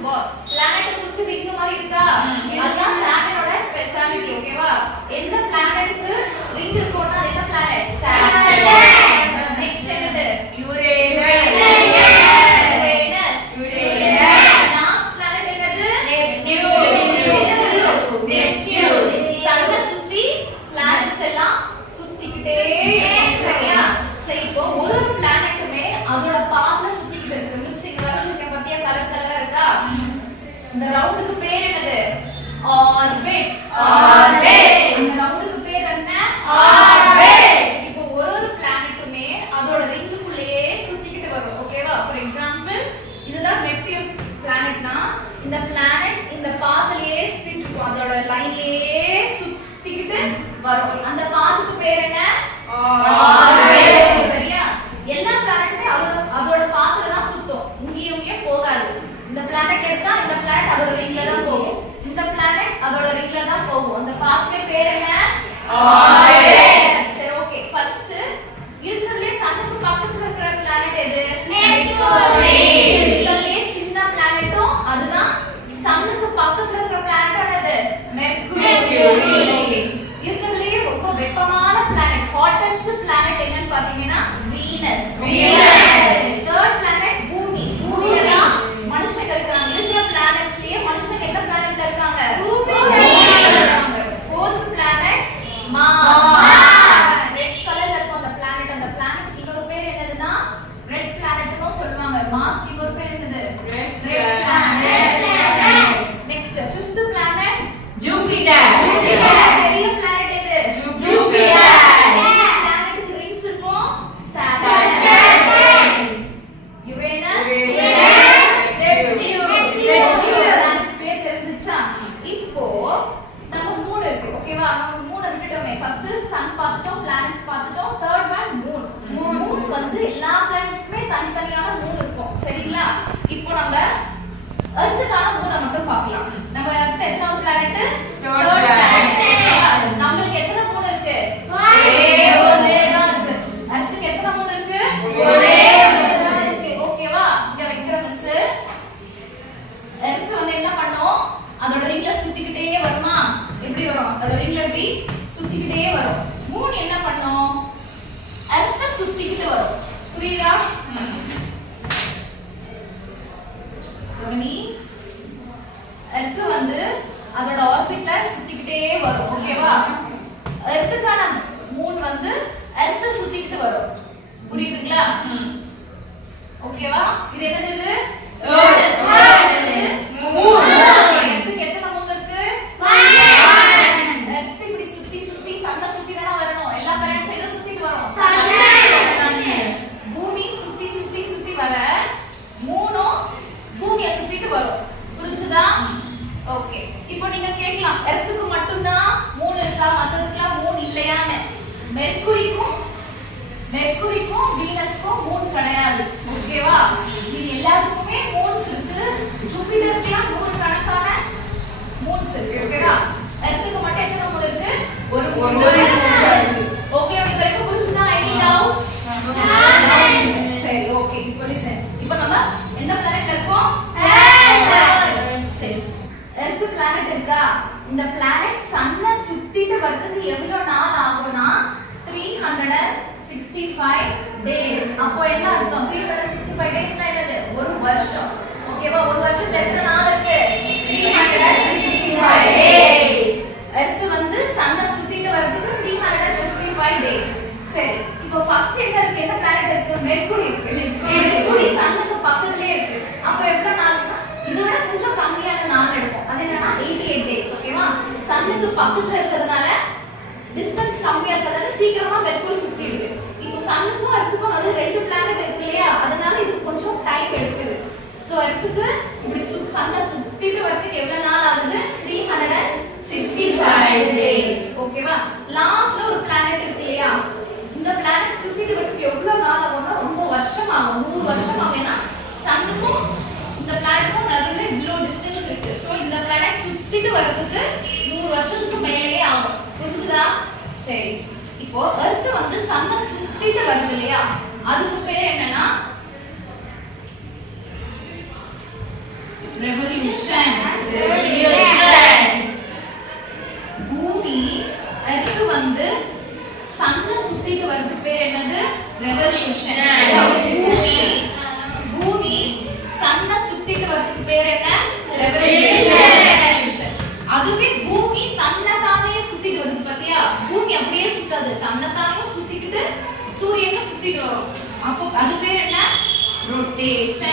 symbol. Planet சுத்தி ring மாதிரி இருக்கா? அதுதான் Saturnோட ஸ்பெஷாலிட்டி. ஓகேவா? எந்த பிளானட்க்கு ring இருக்கும்னா அது என்ன பிளானட்? Saturn. நெக்ஸ்ட் என்னது? Uranus. லாஸ்ட் பிளானட் என்னது? Neptune. சன்னை சுத்தி பிளானட்ஸ் எல்லாம் சுத்திக்கிட்டே இருக்கு. சரியா? சரி, இப்போ ஒரு பிளானட்டுமே அதோட பாத்ல சுத்திக்கிட்டு இருக்கு. மிஸ் இங்க வரைஞ்சிருக்க பத்தியா கலர் கலரா இருக்கா? இந்த ரவுண்டுக்கு பேர் என்னது? ஆர்பிட். இந்த ரவுண்டுக்கு பேர் என்ன? ஆர்பிட். இப்போ ஒரு பிளானட்டுமே அதோட ரிங்குக்குள்ளேயே சுத்திக்கிட்டு வரும். ஓகேவா? ஃபார் எக்ஸாம்பிள் இதுதான் நெப்டியூன் பிளானட்னா இந்த பிளானட் இந்த பாத்லயே சுத்திட்டு இருக்கும். அதோட லைன்லயே சுத்திக்கிட்டு வரும். அந்த பாத்துக்கு பேர் என்ன? ஆர்பிட். சரியா? எல்லா பிளானட்டுமே அதோட பாத்துல தான் சுத்தும். இங்கேயும் போகாது. இந்த பிளானட் எடுத்தா இந்த பிளானட் அதோட ரிங்ல தான் போகும். இந்த பிளானட் அதோட ரிங்ல தான் போகும். அந்த பாத்துக்கு பேர் என்ன? ஆர்பிட். சரி, ஓகே. ஃபர்ஸ்ட் இருக்குறதுல சன்னுக்கு பக்கத்துல இருக்கிற பிளானட் எது? நெப்டியூன். இதுலயே சின்ன பிளானட்டும் அதுதான் சன்னுக்கு பக்கத்துல இருக்கிற பிளானட் என்னது? மெர்க்குரி. இருக்குறதுலயே ரொம்ப வெப்பமான பிளானட், ஹாட்டஸ்ட் பிளானட் என்னன்னு பாத்தீங்கன்னா வீனஸ். தேர்ட் பிளானட் பூமி. பூமியில தான் மனுஷங்க இருக்காங்க. இருக்கிற பிளானட்ஸ்லயே மனுஷங்க எந்த பிளானட்ல இருக்காங்க? பூமியில இருக்காங்க. Fourth planet Mars. ரெட் கலர்ல இருக்கும் அந்த பிளானட். அந்த பிளானட் இன்னொரு பேர் என்னதுன்னா ரெட் பிளானட்னு சொல்லுவாங்க. மார்ஸ் இன்னொரு பேர் என்னது? Red planet. Next fifth planet Jupiter. பெரிய பிளானட் எது? ஜூபிட்டர். பிளானட்க்கு ரிங்ஸ் இருக்கும். Saturn, Uranus, Neptune. பிளானட்ஸ் பேர் தெரிஞ்சுச்சா? இப்போ நம்ம மூணு இருக்கு. ஓகேவா? நம்ம மூணு விட்டுட்டோமே. ஃபர்ஸ்ட் சன் பார்த்துட்டோம், பிளானட்ஸ் பார்த்துட்டோம். Third one Moon. மூன் வந்து எல்லா பிளானட்ஸ்க்குமே தனித்தனியான மூன் இருக்கும். சரிங்களா? இப்போ நம்ம எர்த்துக்கான மூணை மட்டும் பார்க்கலாம். நம்ம எர்த் எத்தனாவது பிளானட்? Third planet. நமக்கு எத்தனை மூணு இருக்கு? ஒரே தான் இருக்கு. எர்த்துக்கு எத்தனை மூணு இருக்கு? ஒரே ஒன்று இருக்கு. ஓகேவா? இங்க வைக்கிற மிஸ் எர்த் வந்து என்ன பண்ணும்? அதோட ரிங்ல சுத்திக்கிட்டே வருமா? எப்படி வரும்? அதோட ரிங்ல எப்படி சுத்திக்கிட்டே வரும். மூன் என்ன பண்ணும்? எர்த்த சுத்திக்கிட்டு வரும். புரியுதா? எர்த் வந்து அதோட ஆர்பிட்ல சுத்திக்கிட்டே வரும். ஓகேவா? எர்த்துக்கான மூன் வந்து எர்த்த சுத்திக்கிட்டு வரும். புரியுதுங்களா? ஓகேவா? இது என்னது? எர்த்துக்கு எத்தனை மூன் இருக்கு? எர்த் இப்படி சுத்தி சுத்தி சன்னை சுத்தி தானே வரணும். எல்லா பிளானட்ஸும் எதை சுத்திட்டு வரும்? பூமி சுத்தி சுத்தி சுத்தி வர மூணும் பூமியை சுத்திட்டு வரும். புரிஞ்சுதா? ஓகே. இப்போ நீங்க கேட்கலாம், எர்த்துக்கு மட்டும் தான் மூணு இருக்கா, மத்ததுக்குலாம் மூணு இல்லையான்னு. மெர்க்குரிக்கும் வீனஸ்க்கும் மூணு கிடையாது. ஓகேவா? இது எல்லாத்துக்குமே மூன்ஸ் இருக்கு. ஜூபிட்டர்ஸ்லாம் 100 கணக்கான மூன்ஸ் இருக்கு. ஓகேவா? எர்த்துக்கு மட்டும் எத்தனை மூணு இருக்கு? ஒரு மூணு இருக்கு. ஓகே, இது வரைக்கும் புரிஞ்சுதா? Any doubts? சரி, ஓகே. இப்போ லிசன். இப்போ நம்ம என்ன பிளானட்ல இருக்கோம்? சரி, எர்த் பிளானட் இருக்கா? இந்த பிளானட் சன்னை சுத்திட்டு வரதுக்கு எவ்வளவு நாள் ஆகும்னா 365 டேஸ். அப்போ என்ன அர்த்தம்? 365 டேஸ்னா என்னது? ஒரு வருஷம். ஓகேவா? ஒரு வருஷத்துல எத்தனை நாள் இருக்கு? 365 டேஸ். எர்த் வந்து சன்னை சுத்திட்டு வரதுக்கு 365 டேஸ். சரி, இப்போ ஃபர்ஸ்ட் என்ன இருக்கு? என்ன பிளானட் இருக்கு? மெர்க்குரி இருக்கு. மெர்க்குரி சன்னுக்கு பக்கத்துலயே இருக்கு. அப்போ எவ்வளவு நாள்? இதை விட கொஞ்சம் கம்மியான நாள் எடுக்கும். அது என்னன்னா 88 டேஸ். ஓகேவா? சன்னுக்கு பக்கத்துல இருக்கிறதுனால டிஸ்டன்ஸ் கம்மியா இருக்கிறதால சீக்கிரமா மெர்க்குரி சுத்திடுது. இப்போ சன்னுக்கும் எர்த்துக்கும் நடுவுல ரெண்டு பிளானட் இருக்கு இல்லையா? அதனால இது கொஞ்சம் டைம் எடுக்குது. சோ எர்த்துக்கு இப்படி சன்னை சுத்திட்டு வரதுக்கு எவ்வளவு நாள் ஆகுது? 365 டேஸ். ஓகேவா? லாஸ்ட்ல ஒரு பிளானட் இருக்கு இல்லையா? இந்த பிளானட் சுத்திட்டு வரதுக்கு எவ்வளவு நாள் ஆகும்னா ரொம்ப வருஷம் ஆகும். 100 வருஷம் ஆகும். ஏன்னா சன்னுக்கும் இந்த பிளானட்க்கும் நடுவுல இவ்வளவு டிஸ்டன்ஸ் இருக்கு. சோ இந்த பிளானட் சுத்திட்டு வரதுக்கு 100 வருஷத்துக்கு மேலேயே ஆகும். புரிஞ்சுதா? சரி, இப்போ எர்த் வந்து சன்னை சுத்திட்டு வருது இல்லையா? அதுக்கு பேர் என்னன்னா ரெவல்யூஷன். rotation